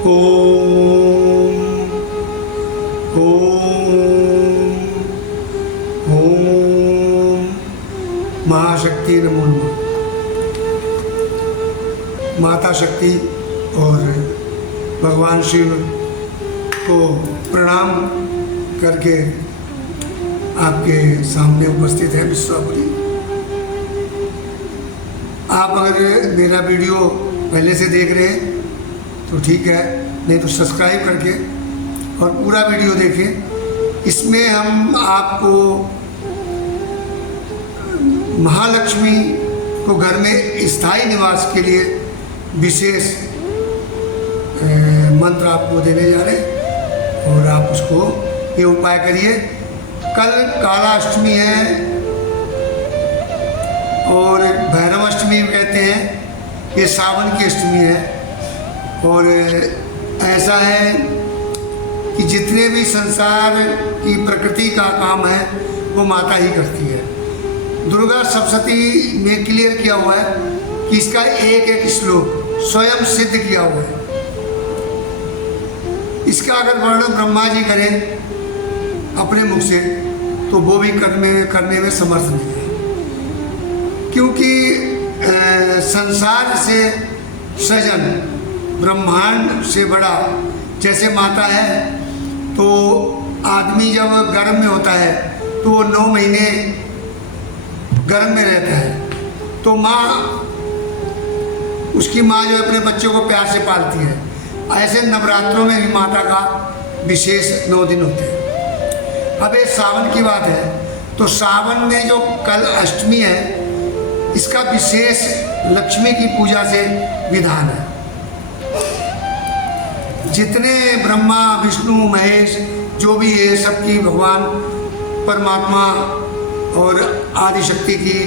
ओम ओम ओम महाशक्ति नमो नमः। माता शक्ति और भगवान शिव को प्रणाम करके आपके सामने उपस्थित है विश्वापुरी। आप अगर मेरा वीडियो पहले से देख रहे हैं तो ठीक है, नहीं तो सब्सक्राइब करके और पूरा वीडियो देखें। इसमें हम आपको महालक्ष्मी को घर में स्थायी निवास के लिए विशेष मंत्र आपको देने जा रहे हैं और आप उसको ये उपाय करिए। कल काला अष्टमी है और भैरव अष्टमी भी कहते हैं। ये सावन की अष्टमी है और ऐसा है कि जितने भी संसार की प्रकृति का काम है वो माता ही करती है। दुर्गा सप्तशती में क्लियर किया हुआ है कि इसका एक एक श्लोक स्वयं सिद्ध किया हुआ है। इसका अगर वर्णन ब्रह्मा जी करें अपने मुख से तो वो भी करने में समर्थ नहीं है, क्योंकि संसार से सृजन ब्रह्मांड से बड़ा जैसे माता है, तो आदमी जब गर्भ में होता है तो वो 9 महीने गर्भ में रहता है, तो माँ उसकी माँ जो अपने बच्चों को प्यार से पालती है। ऐसे नवरात्रों में भी माता का विशेष 9 दिन होते हैं। अब ये सावन की बात है, तो सावन में जो कल अष्टमी है इसका विशेष लक्ष्मी की पूजा से विधान है। जितने ब्रह्मा विष्णु महेश जो भी है सबकी भगवान परमात्मा और आदि शक्ति की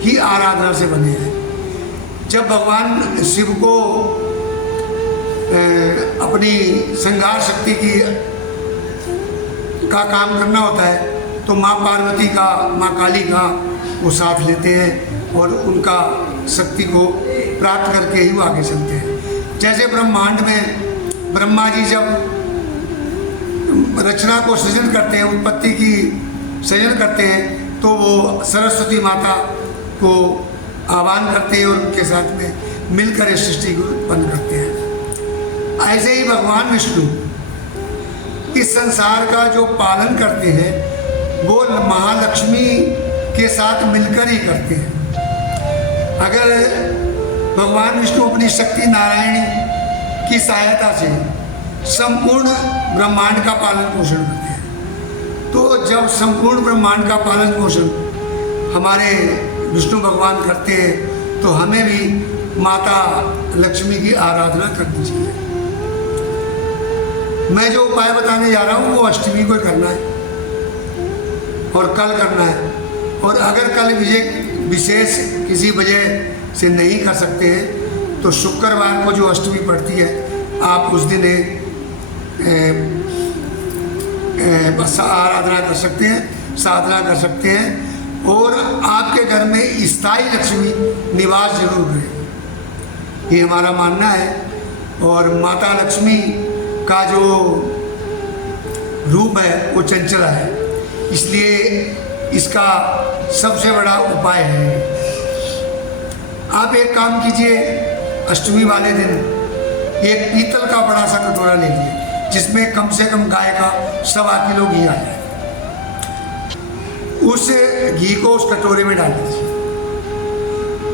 ही आराधना से बने हैं। जब भगवान शिव को अपनी संहार शक्ति का काम करना होता है तो माँ पार्वती का, माँ काली का वो साथ लेते हैं और उनका शक्ति को प्राप्त करके ही वो आगे चलते हैं। जैसे ब्रह्मांड में ब्रह्मा जी जब रचना को सृजन करते हैं, उत्पत्ति की सृजन करते हैं, तो वो सरस्वती माता को आह्वान करते हैं और उनके साथ में मिलकर इस सृष्टि को उत्पन्न करते हैं। ऐसे ही भगवान विष्णु इस संसार का जो पालन करते हैं वो महालक्ष्मी के साथ मिलकर ही करते हैं। अगर भगवान विष्णु अपनी शक्ति नारायणी की सहायता से संपूर्ण ब्रह्मांड का पालन पोषण करते हैं, तो जब संपूर्ण ब्रह्मांड का पालन पोषण हमारे विष्णु भगवान करते हैं तो हमें भी माता लक्ष्मी की आराधना करनी चाहिए। मैं जो उपाय बताने जा रहा हूँ वो अष्टमी को करना है और कल करना है। और अगर कल विशेष किसी वजह से नहीं कर सकते हैं तो शुक्रवार को जो अष्टमी पड़ती है आप उस दिन आराधना कर सकते हैं, साधना कर सकते हैं और आपके घर में स्थायी लक्ष्मी निवास जरूर रहे, ये हमारा मानना है। और माता लक्ष्मी का जो रूप है वो चंचला है, इसलिए इसका सबसे बड़ा उपाय है आप एक काम कीजिए, अष्टमी वाले दिन एक पीतल का बड़ा सा कटोरा ले लीजिए जिसमें कम से कम गाय का 1.25 किलो घी आ जाए। उस घी को उस कटोरे में डाल दीजिए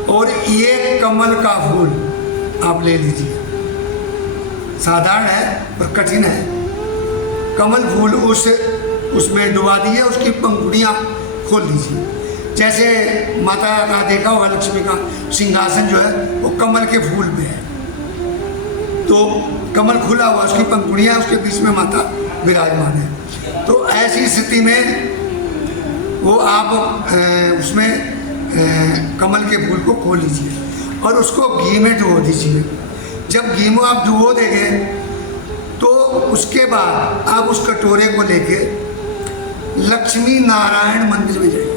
और एक कमल का फूल आप ले लीजिए। साधारण है पर कठिन है। कमल फूल उसमें डुबा दीजिए, उसकी पंखुड़ियाँ खोल दीजिए। जैसे माता का देखा होगा लक्ष्मी का सिंहासन जो है वो कमल के फूल में है, तो कमल खुला हुआ, उसकी पंखुड़ियाँ, उसके बीच में माता विराजमान है। तो ऐसी स्थिति में वो आप उसमें कमल के फूल को खोल लीजिए और उसको घी में डुबो दीजिए। जब घी में आप डुबो देंगे तो उसके बाद आप उस कटोरे को लेके लक्ष्मी नारायण मंदिर में जाइए,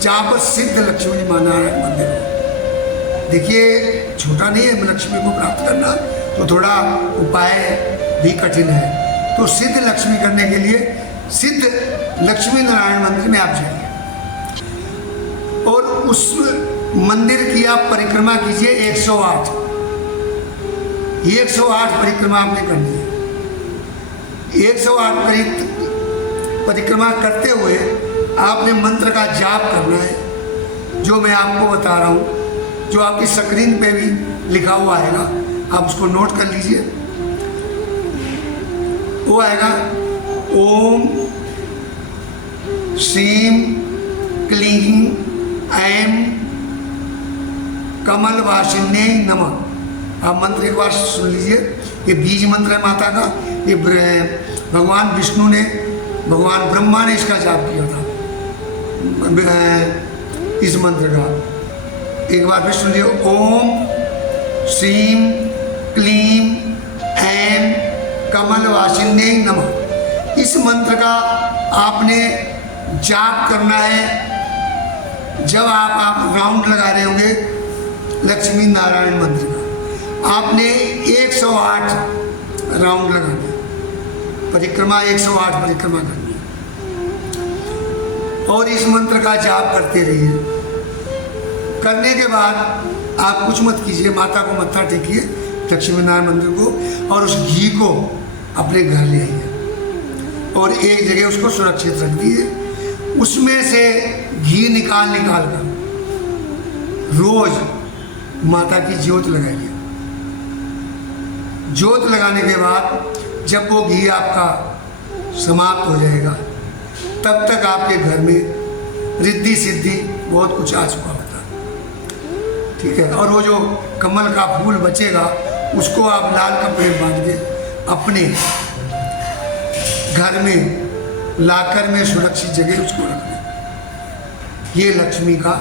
जहाँ पर सिद्ध लक्ष्मी नारायण मंदिर हो। देखिए छोटा नहीं है लक्ष्मी को प्राप्त करना, तो थोड़ा उपाय भी कठिन है। तो सिद्ध लक्ष्मी करने के लिए सिद्ध लक्ष्मी नारायण मंदिर में आप जाइए और उस मंदिर की आप परिक्रमा कीजिए 108 परिक्रमा आपने करनी है। 108 परिक्रमा करते हुए आपने मंत्र का जाप करना है, जो मैं आपको बता रहा हूँ, जो आपकी स्क्रीन पे भी लिखा हुआ आएगा, आप उसको नोट कर लीजिए। वो आएगा ओम श्रीम क्लीं ऐं कमलवासिन्ये नमः। आप मंत्र एक बार सुन लीजिए। ये बीज मंत्र है माता का। ये भगवान विष्णु ने, भगवान ब्रह्मा ने इसका जाप किया था, इस मंत्र का। एक बार फिर सुनिए, ओम श्रीं क्लीं ऐं कमलवासिन्ये नमः। इस मंत्र का आपने जाप करना है जब आप राउंड लगा रहे होंगे लक्ष्मी नारायण मंदिर का। आपने 108 राउंड लगाना है, परिक्रमा 108 परिक्रमा करनी है और इस मंत्र का जाप करते रहिए। करने के बाद आप कुछ मत कीजिए, माता को मत्था टेकिए लक्ष्मी नारायण मंदिर को और उस घी को अपने घर ले आइए और एक जगह उसको सुरक्षित रख दिए। उसमें से घी निकाल कर रोज माता की ज्योत लगाइए। ज्योत लगाने के बाद जब वो घी आपका समाप्त हो जाएगा, तब तक आपके घर में रिद्धि सिद्धि बहुत कुछ आ चुका होता है। ठीक है। और वो जो कमल का फूल बचेगा उसको आप लाल कपड़े बांध के अपने घर में लाकर में सुरक्षित जगह उसको रख दें। ये लक्ष्मी का